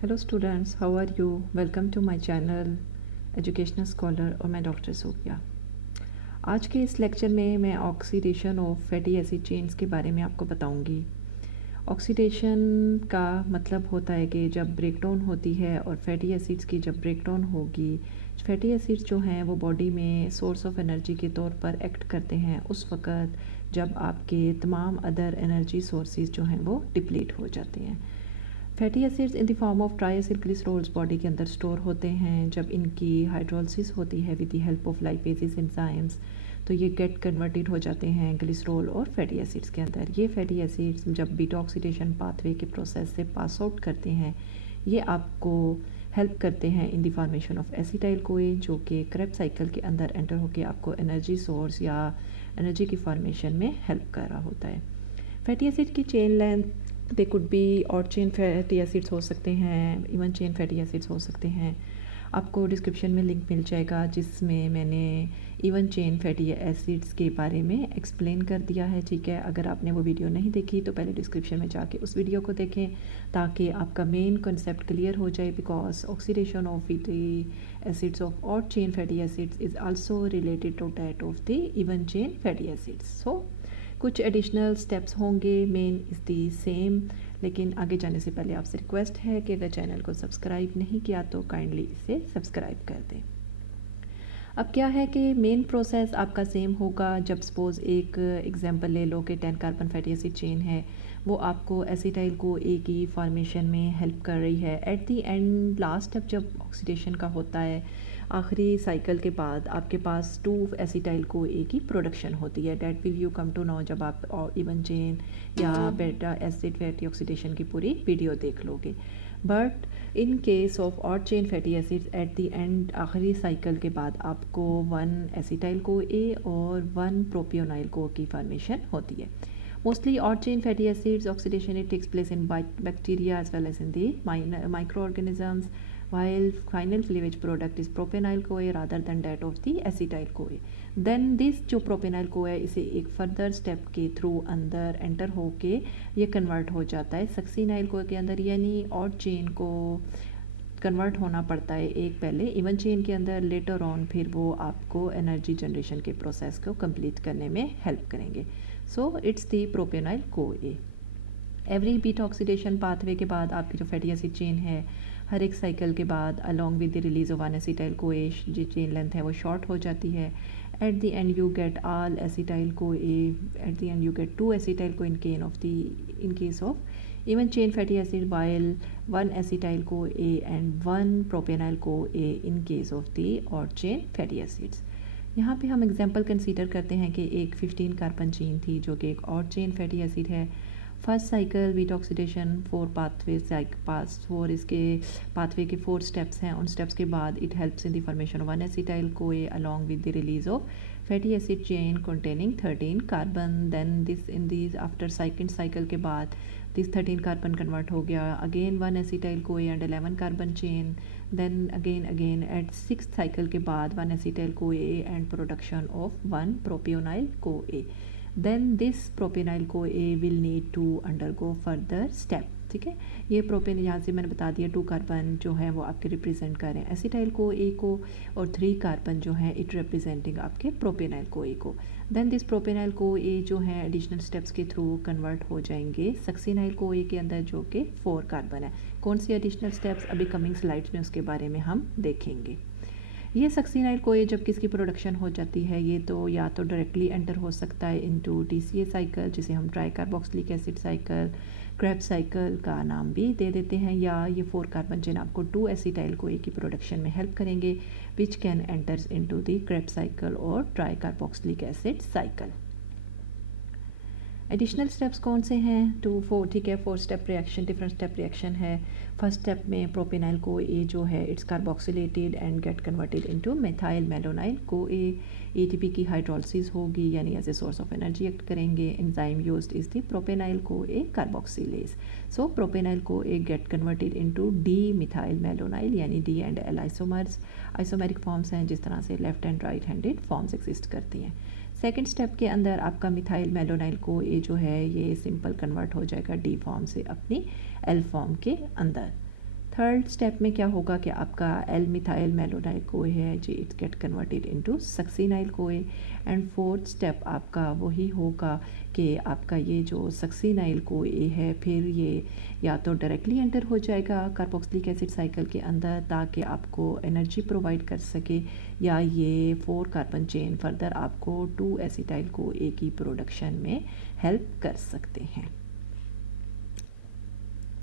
Hello students, how are you? Welcome to my channel educational scholar और मैं doctor Sophia. आज के इस लेक्चर में मैं oxidation of fatty acid chains के बारे में आपको बताऊंगी। ऑक्सीडेशन का मतलब होता है कि जब ब्रेकडाउन होती है और फैटी एसिड्स की जब ब्रेकडाउन होगी, फैटी एसिड्स जो हैं वो बॉडी में सोर्स ऑफ एनर्जी के तौर पर एक्ट करते हैं उस वक़्त जब आपके तमाम अदर एनर्जी सोर्सेज जो हैं वो डिप्लीट हो जाते हैं। Fatty acids in the form of ट्राइएसिल glycerols body के अंदर स्टोर होते हैं। जब इनकी हाइड्रोलिसिस होती है with the help of lipases enzymes, तो ये गेट कन्वर्टेड हो जाते हैं ग्लिसरॉल और फैटी एसिड्स के अंदर। ये फैटी एसिड्स जब बीटा ऑक्सीडेशन पाथवे के प्रोसेस से पास आउट करते हैं, ये आपको हेल्प करते हैं इन the formation of acetyl CoA, जो कि क्रेब्स साइकिल के अंदर एंटर होकर आपको एनर्जी सोर्स या एनर्जी की फॉर्मेशन में हेल्प कर रहा होता है। फैटी एसिड की chain length they could be odd chain fatty acids हो सकते हैं, इवन चेन फैटी एसिड्स हो सकते हैं। आपको डिस्क्रिप्शन में लिंक मिल जाएगा जिसमें मैंने इवन चेन फैटी एसिड्स के बारे में एक्सप्लेन कर दिया है। ठीक है, अगर आपने वो वीडियो नहीं देखी तो पहले डिस्क्रिप्शन में जाके उस वीडियो को देखें ताकि आपका मेन कॉन्सेप्ट क्लियर हो जाए। Because oxidation of fatty acids of odd chain fatty acids is also related to that of the even chain fatty acids. So कुछ एडिशनल स्टेप्स होंगे, मेन इज़ दी सेम। लेकिन आगे जाने से पहले आपसे रिक्वेस्ट है कि अगर चैनल को सब्सक्राइब नहीं किया तो काइंडली इसे सब्सक्राइब कर दें। अब क्या है कि मेन प्रोसेस आपका सेम होगा। जब सपोज़ एक एग्जांपल ले लो कि 10 कार्बन फैटी एसिड चेन है, वो आपको एसिटाइल को ए की फॉर्मेशन में हेल्प कर रही है। At the and last step जब ऑक्सीडेशन का होता है, आखिरी साइकिल के बाद आपके पास 2 एसिटाइल को ए की प्रोडक्शन होती है। That will you come to know जब आप इवन चेन या बेटा एसिड फैटी ऑक्सीडेशन की पूरी वीडियो देख लोगे। But in case of odd chain fatty acids at the end आखिरी साइकिल के बाद आपको 1 एसिटाइल को ए और 1 प्रोपियोनाइल को की फॉर्मेशन होती है। Mostly odd chain fatty acids oxidation it takes place in bacteria as well as in the microorganisms, while final cleavage product is propenyl CoA rather than that of the acetyl CoA. Then this जो propenyl CoA इसे एक further step के through अंदर enter होके ये convert हो जाता है सक्सीनाइल CoA के अंदर, यानी odd chain को कन्वर्ट होना पड़ता है एक पहले इवन चेन के अंदर, लेटर ऑन फिर वो आपको एनर्जी जनरेशन के प्रोसेस को कंप्लीट करने में हेल्प करेंगे। सो इट्स दी प्रोपेनाइल को ए। एवरी बीटा ऑक्सीडेशन पाथवे के बाद आपकी जो फैटी एसिड चेन है, हर एक साइकिल के बाद along with the release of 1 acetyl CoA जो चेन लेंथ है वो शॉर्ट हो जाती है। At the end you get all acetyl co A, at the end you get 2 acetyl co in case of even chain fatty acid, while 1 acetyl CoA and 1 propenyl CoA in case of the odd chain fatty acids। यहाँ पे हम example consider करते हैं कि एक 15 carbon chain थी जो कि एक ऑड चेन फैटी एसिड है। First cycle beta oxidation 4 pathway पास 4 इसके पाथवे के 4 स्टेप्स हैं। उन स्टेप्स के बाद it helps in the formation of 1 acetyl CoA along with the release of fatty acid chain containing 13 carbon. Then this in this after second cycle के बाद this 13 carbon convert हो गया again 1 acetyl CoA and 11 carbon chain. Then again at 6th cycle के बाद 1 acetyl CoA and production of 1 propionyl CoA। Then this propanyl CoA will need to undergo further step. ठीक है, ये propane यहाँ से मैंने बता दिया 2 कार्बन जो है वो आपके रिप्रेजेंट कर रहे हैं एसिटाइल CoA को, और 3 कार्बन जो है इट रिप्रेजेंटिंग आपके प्रोपेनाइल CoA को। देन दिस प्रोपेनाइल CoA जो है एडिशनल स्टेप्स के थ्रू कन्वर्ट हो जाएंगे सक्सीनाइल CoA के अंदर जो कि 4 कार्बन है। कौन सी एडिशनल स्टेप्स अभी कमिंग स्लाइड्स में उसके बारे में हम देखेंगे। ये सक्सीनाइल CoA जब किसकी प्रोडक्शन हो जाती है, ये तो या तो डायरेक्टली एंटर हो सकता है इनटू TCA साइकिल जिसे हम try carboxylic acid cycle, Krebs cycle का नाम भी दे देते हैं, या ये 4 कार्बन चेन आपको 2 एसिटाइल CoA की प्रोडक्शन में हेल्प करेंगे which can enters into the Krebs cycle और tricarboxylic acid cycle. Additional steps कौन से हैं? 2 4 ठीक है, 4 step reaction, different step reaction है। फर्स्ट स्टेप में प्रोपेनाइल CoA जो है it's carboxylated and get converted into methyl malonyl CoA। ATP की हाइड्रोलिसिस होगी यानी as a source of energy act करेंगे। Enzyme used is the propanyl CoA carboxylase. So propanyl CoA get converted into D methyl malonyl यानी D and L isomers. Isomeric forms हैं जिस तरह से left and right handed forms exist करती हैं। Second step के अंदर आपका मिथाइल मेलोनाइल CoA जो है ये सिंपल कन्वर्ट हो जाएगा डी फॉर्म से अपनी एल फॉर्म के अंदर। थर्ड स्टेप में क्या होगा कि आपका एल मिथाइल मैलोनाइल कोए है जी, it get converted into succinyl CoA. And fourth step आपका वही होगा कि आपका ये जो सक्सीनाइल कोए है फिर ये या तो डायरेक्टली एंटर हो जाएगा कार्बोक्सिलिक एसिड साइकिल के अंदर ताकि आपको एनर्जी प्रोवाइड कर सके, या ये 4 कार्बन चेन फर्दर आपको 2 एसिटाइल कोए की प्रोडक्शन में हेल्प कर सकते हैं।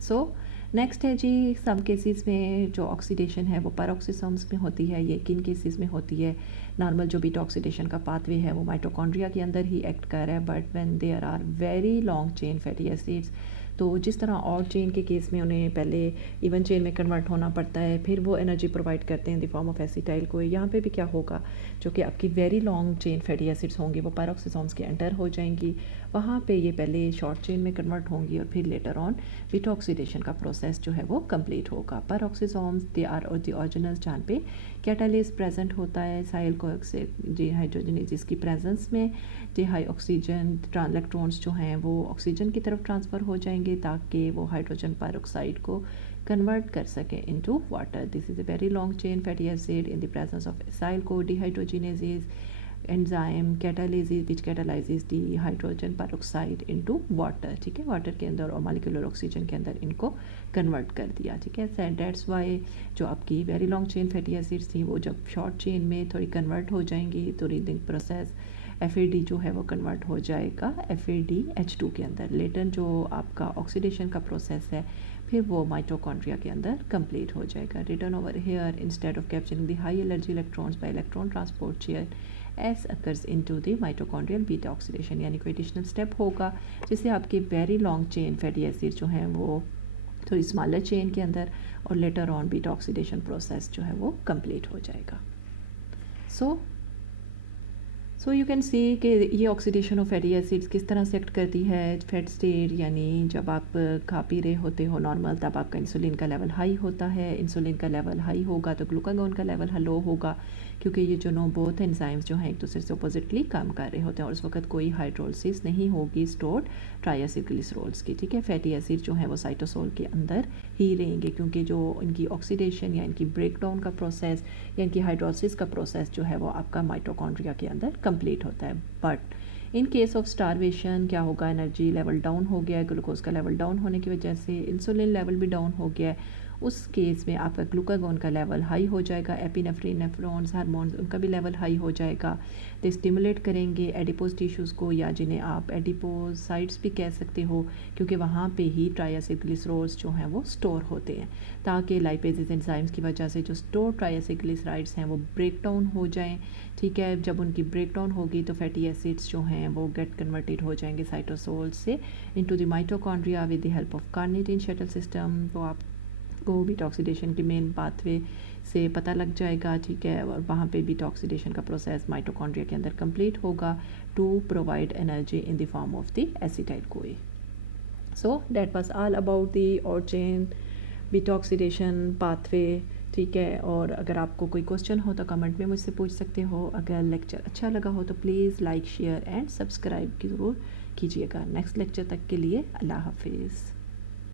सो नेक्स्ट है जी, सम केसेस में जो ऑक्सीडेशन है वो पैरोक्सिसोम्स में होती है, ये किन केसेस में होती है? नॉर्मल जो बीटा ऑक्सीडेशन का पाथवे है वो माइटोकॉन्ड्रिया के अंदर ही एक्ट कर रहा है, but when there are very long chain fatty acids, तो जिस तरह और चेन के केस में उन्हें पहले इवन चेन में कन्वर्ट होना पड़ता है, फिर वो एनर्जी प्रोवाइड करते हैं इन the form of acetyl co. यहाँ पे भी क्या होगा, जो कि आपकी very long chain fatty acids होंगी वो पैरोक्सिसोम्स के एंटर हो जाएंगी, वहाँ पे ये पहले शॉर्ट चेन में कन्वर्ट होंगी और फिर लेटर ऑन बीटा ऑक्सीडेशन का प्रोसेस जो है वो कंप्लीट होगा। पैरोक्सिसोम्स दे आर द ऑर्गेनेल्स जहाँ पे कैटालिस प्रेजेंट होता है साइल कोऑक्साइड डिहाइड्रोजनेज की प्रेजेंस में, डिहाई ऑक्सीजन इलेक्ट्रॉन्स जो हैं वो ऑक्सीजन की तरफ ट्रांसफ़र हो जाएंगे ताकि वो हाइड्रोजन पेरोक्साइड को convert कर सके into water. This is a very long chain fatty acid in the presence of acyl co-dehydrogenases enzyme catalysis which catalyzes the hydrogen peroxide into water. ठीक है, वाटर के अंदर और मालिकुलर ऑक्सीजन के अंदर इनको कन्वर्ट कर दिया। ठीक है, दैट्स वाई जो आपकी very long chain fatty acids थी वो जब शॉर्ट चेन में थोड़ी कन्वर्ट हो जाएंगी तो रीडिंग प्रोसेस FAD जो है वो कन्वर्ट हो जाएगा FADH2 के अंदर। लेटर जो आपका ऑक्सीडेशन का प्रोसेस है फिर वो माइटोकॉन्ड्रिया के अंदर कंप्लीट हो जाएगा। Return over here instead of capturing the high energy electrons bye electron transport chair S occurs into the mitochondrial beta oxidation, यानी कोई एडिशनल स्टेप होगा जिससे आपकी very long chain fatty acid जो हैं वो थोड़ी स्मॉलर चेन के अंदर और later on beta oxidation process जो है वो कंप्लीट हो जाएगा। सो यू कैन सी कि ये ऑक्सीडेशन ऑफ फैटी एसिड्स किस तरह से एक्ट करती है। फैट स्टेट यानी जब आप खा पी रहे होते हो नॉर्मल, तब आपका इंसुलिन का लेवल हाई होता है। इंसुलिन का लेवल हाई होगा तो ग्लूकागोन का लेवल लो होगा, क्योंकि ये जो बोथ एंजाइम्स जो हैं एक दूसरे से अपोजिटली काम कर रहे होते हैं और उस वक्त कोई हाइड्रोलिसिस नहीं होगी स्टोर्ड ट्राइएसिलग्लिसरॉल्स की। ठीक है, फैटी एसिड जो है वो साइटोसोल के अंदर ही रहेंगे, क्योंकि जो इनकी ऑक्सीडेशन या इनकी ब्रेकडाउन का प्रोसेस या इनकी हाइड्रोलिसिस का प्रोसेस जो है वो आपका माइटोकॉन्ड्रिया के अंदर कंप्लीट होता है। But in case of starvation क्या होगा, एनर्जी लेवल डाउन हो गया है, ग्लूकोज का लेवल डाउन होने की वजह से इंसुलिन लेवल भी डाउन हो गया है, उस केस में आपका ग्लूकागोन का लेवल हाई हो जाएगा। एपिनेफ्रिन नेफ्रॉन्स हार्मोन्स उनका भी लेवल हाई हो जाएगा। तो स्टिमुलेट करेंगे एडिपोज टिश्यूज़ को, या जिन्हें आप एडिपोसाइट्स भी कह सकते हो, क्योंकि वहाँ पे ही ट्राइएसिलग्लिसरॉल्स जो हैं वो स्टोर होते हैं, ताकि लाइपेजेस एंजाइम्स की वजह से जो स्टोर ट्राइएसिलग्लिसराइड्स हैं वो ब्रेक डाउन हो जाएं। ठीक है, जब उनकी ब्रेक डाउन होगी तो फैटी एसिड्स जो हैं वो गेट कन्वर्टेड हो जाएंगे साइटोसोल से into the mitochondria with the help of carnitine shuttle system. तो आप को बीटा ऑक्सीडेशन के मेन पाथवे से पता लग जाएगा। ठीक है, और वहाँ पे बीटा ऑक्सीडेशन का प्रोसेस माइटोकॉन्ड्रिया के अंदर कंप्लीट होगा to provide energy in the form of the acetyl CoA. So that was all about the और चेन बीटा ऑक्सीडेशन पाथवे। ठीक है, और अगर आपको कोई क्वेश्चन हो तो कमेंट में मुझसे पूछ सकते हो। अगर लेक्चर अच्छा लगा हो तो please like share and subscribe ज़रूर कीजिएगा। नेक्स्ट लेक्चर तक के लिए अल्लाह हाफिज़।